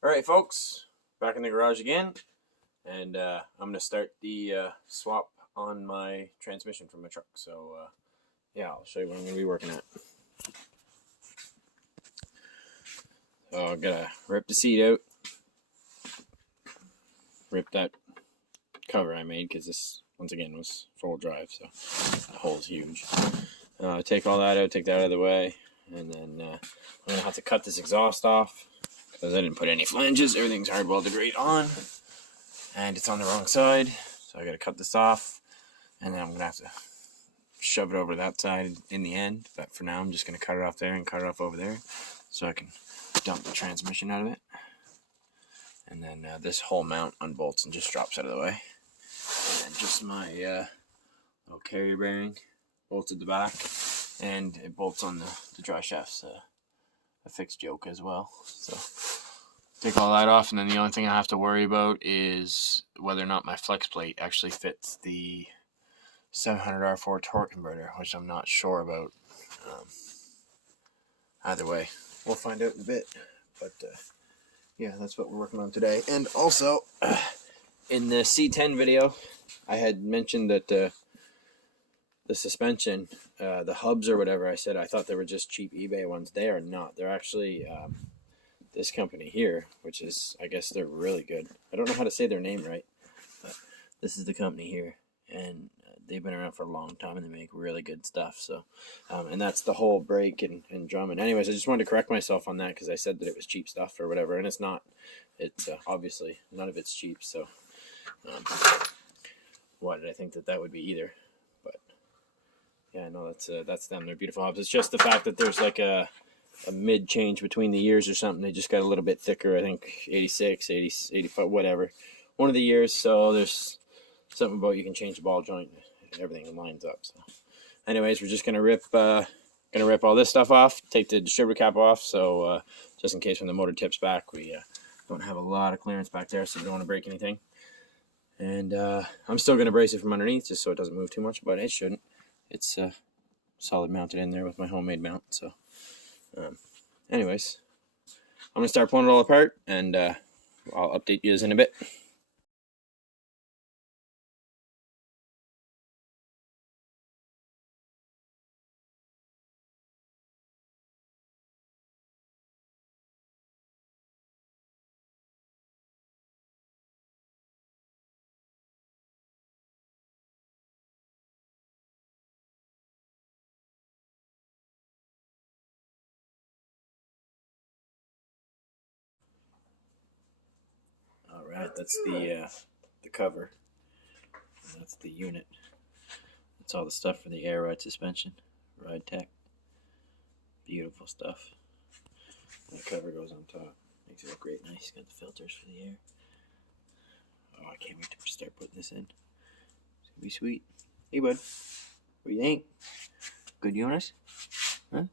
Alright folks, back in the garage again, and I'm going to start the swap on my transmission from my truck. So yeah, I'll show you what I'm going to be working at. So I'm going to rip the seat out, rip that cover I made because this, once again, was four-wheel drive, so the hole's huge. Take all that out, take that out of the way, and then I'm going to have to cut this exhaust off because I didn't put any flanges. Everything's hard welded right on, and it's on the wrong side, so I got to cut this off, and then I'm going to have to shove it over that side in the end. But for now, I'm just going to cut it off there and cut it off over there so I can dump the transmission out of it. And then this whole mount unbolts and just drops out of the way. And then just my little carrier bearing bolts at the back, and it bolts on the dry shaft's a fixed yoke as well. So take all that off, and then the only thing I have to worry about is whether or not my flex plate actually fits the 700 R4 torque converter, which I'm not sure about. Either way, we'll find out in a bit. But yeah, that's what we're working on today. And also, in the C10 video, I had mentioned that the suspension, the hubs or whatever, I said I thought they were just cheap eBay ones. They are not. They're actually this company here, which is, I guess they're really good. I don't know how to say their name right, but this is the company here, and they've been around for a long time, and they make really good stuff. So, and that's the whole brake and drum. And anyways, I just wanted to correct myself on that because I said that it was cheap stuff or whatever, and it's not. It's obviously none of it's cheap. So, why did I think that would be either? But yeah, no, that's them. They're beautiful hubs. It's just the fact that there's like a mid change between the years or something. They just got a little bit thicker. I think 86, 80, 85, whatever. One of the years. So there's something about you can change the ball joint. Everything lines up. So anyways, we're just gonna rip all this stuff off, take the distributor cap off, so just in case when the motor tips back, we don't have a lot of clearance back there, so we don't want to break anything. And I'm still gonna brace it from underneath just so it doesn't move too much, but it shouldn't. It's solid mounted in there with my homemade mount. So anyways, I'm gonna start pulling it all apart, and I'll update you in a bit. Alright, that's the cover. That's the unit. That's all the stuff for the air ride suspension. Ride Tech. Beautiful stuff. The cover goes on top. Makes it look great nice. Got the filters for the air. Oh, I can't wait to start putting this in. It's gonna be sweet. Hey bud, what do you think? Good unit? Huh?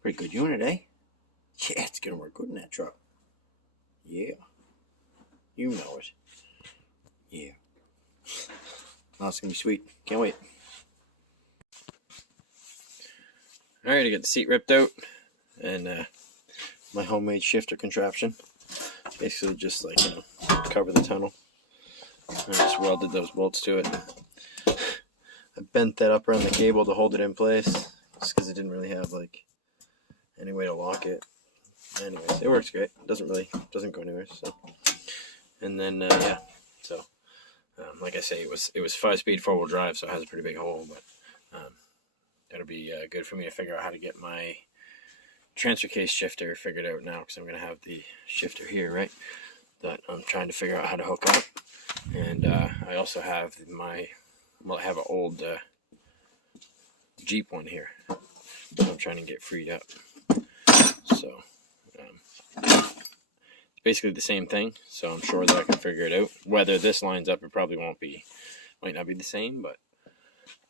Pretty good unit, eh? Yeah, it's gonna work good in that truck. Yeah. You know it. Yeah. Oh, it's gonna be sweet. Can't wait. Alright, I got the seat ripped out, and my homemade shifter contraption. Basically just like, cover the tunnel. I just welded those bolts to it. I bent that up around the cable to hold it in place, just because it didn't really have like any way to lock it. Anyways, it works great. It doesn't go anywhere. So, and then yeah, so like I say, it was 5-speed 4-wheel drive, so it has a pretty big hole, but that'll be good for me to figure out how to get my transfer case shifter figured out now, because I'm going to have the shifter here, right, that I'm trying to figure out how to hook up. And I also have I have an old Jeep one here that I'm trying to get freed up. So it's basically the same thing, so I'm sure that I can figure it out. Whether this lines up, it probably might not be the same, but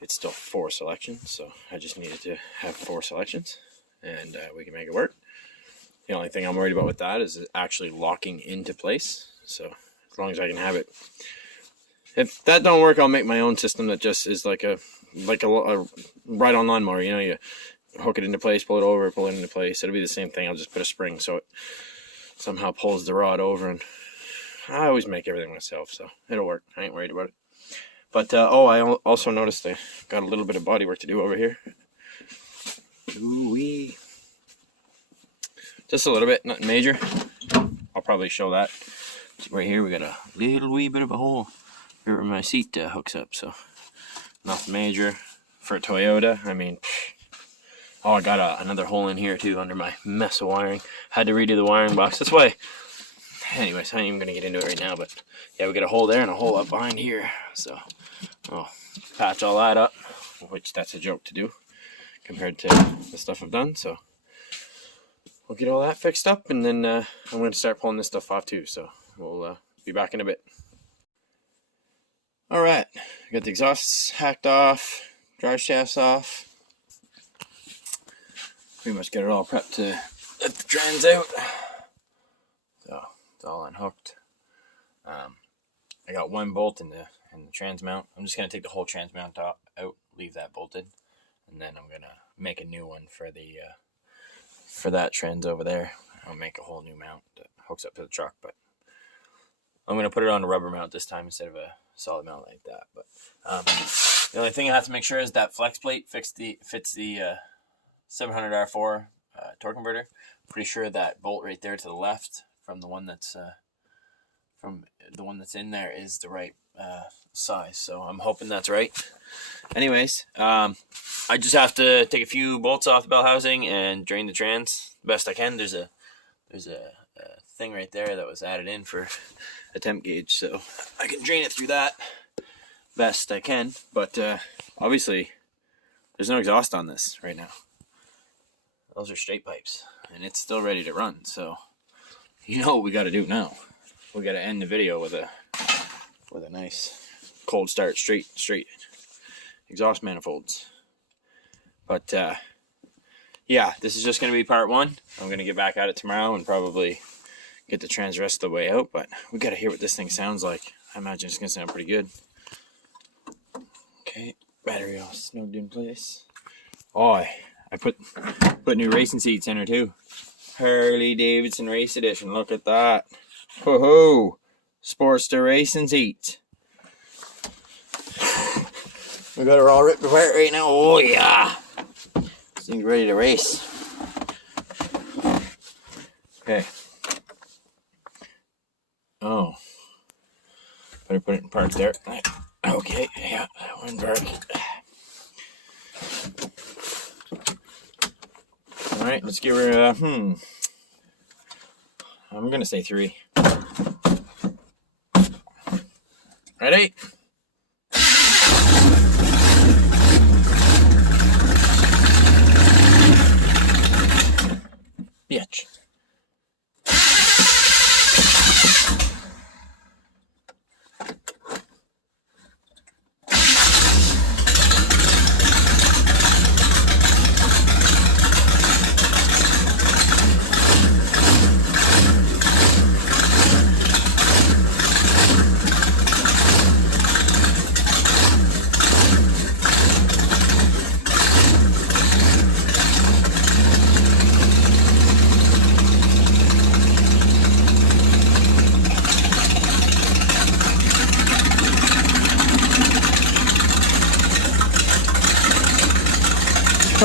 it's still 4 selections, so I just needed to have 4 selections, and we can make it work. The only thing I'm worried about with that is it actually locking into place. So as long as I can have it. If that don't work, I'll make my own system that just is like a ride-on lawnmower. You hook it into place, pull it over, pull it into place. It'll be the same thing. I'll just put a spring so it somehow pulls the rod over, and I always make everything myself, so it'll work. I ain't worried about it. But oh, I also noticed I got a little bit of body work to do over here. Ooh-wee. Just a little bit, nothing major. I'll probably show that. Right here we got a little wee bit of a hole here where my seat hooks up, so nothing major for a Toyota. I mean, oh, I got another hole in here too under my mess of wiring. Had to redo the wiring box. That's why. Anyways, I ain't even gonna get into it right now, but yeah, we got a hole there and a hole up behind here. So I'll patch all that up, which that's a joke to do compared to the stuff I've done. So we'll get all that fixed up, and then I'm gonna start pulling this stuff off too. So we'll be back in a bit. All right, got the exhausts hacked off, drive shafts off. Pretty much got it all prepped to let the trans out. So it's all unhooked. I got one bolt in the trans mount. I'm just gonna take the whole trans mount out, leave that bolted, and then I'm gonna make a new one for the for that trans over there. I'll make a whole new mount that hooks up to the truck, but I'm gonna put it on a rubber mount this time instead of a solid mount like that. But the only thing I have to make sure is that flex plate fits the 700R4 torque converter. Pretty sure that bolt right there to the left from the one that's in there is the right size. So I'm hoping that's right. Anyways, I just have to take a few bolts off the bell housing and drain the trans the best I can. There's a thing right there that was added in for a temp gauge, so I can drain it through that best I can. But obviously, there's no exhaust on this right now. Those are straight pipes, and it's still ready to run. So you know what we got to do now. We got to end the video with a nice cold start, straight exhaust manifolds. But yeah, this is just going to be part one. I'm going to get back at it tomorrow and probably get the trans rest of the way out. But we got to hear what this thing sounds like. I imagine it's going to sound pretty good. Okay, battery all snugged in place. Oh, I put new racing seats in her too. Harley Davidson Race Edition. Look at that. Whoa, Sportster racing seats. We got her all ripped apart right now. Oh yeah, this thing's ready to race. Okay. Oh, better put it in park there. Okay, yeah, that one park. All right, let's give her a I'm gonna say 3. Ready? Bitch.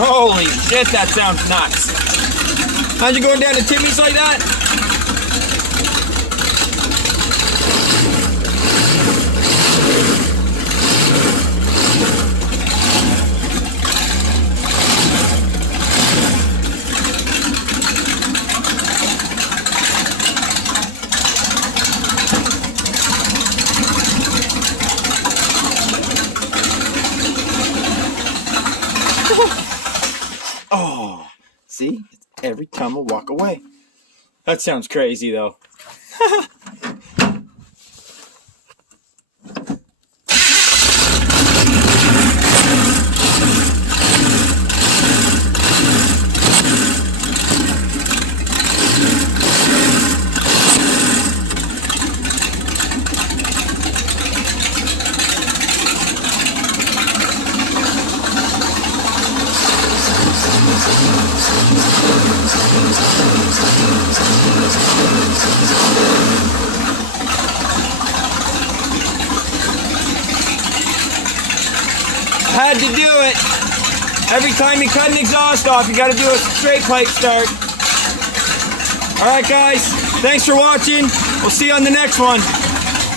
Holy shit, that sounds nuts. How'd you going down to Timmy's like that? Oh, see? Every time I walk away. That sounds crazy, though. Had to do it. Every time you cut an exhaust off, you got to do a straight pipe start. All right, guys. Thanks for watching. We'll see you on the next one.